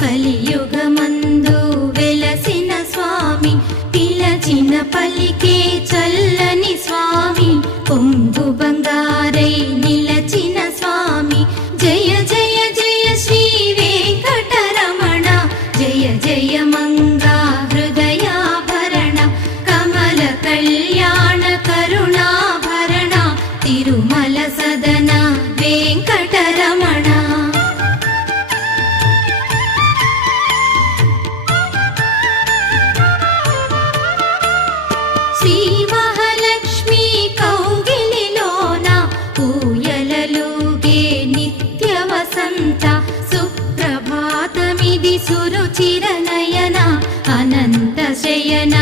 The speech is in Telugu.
కలియుగమందు వెలసిన స్వామి పిలచిన పలికే చల్లని స్వామి పొంగు బంగారై నిలచిన స్వామి జయ జయ జయ శ్రీ వెంకటరమణ జయ జయ మంగా హృదయాభరణ కమల కళ్యాణ కరుణాభరణ తిరుమల సదన వెంకటరమణ శ్రీ మహాలక్ష్మి కౌగిలిలోన ఊయలలుగే నిత్య వసంత సుప్రభాతమిది సురుచిర నయన అనంత శయన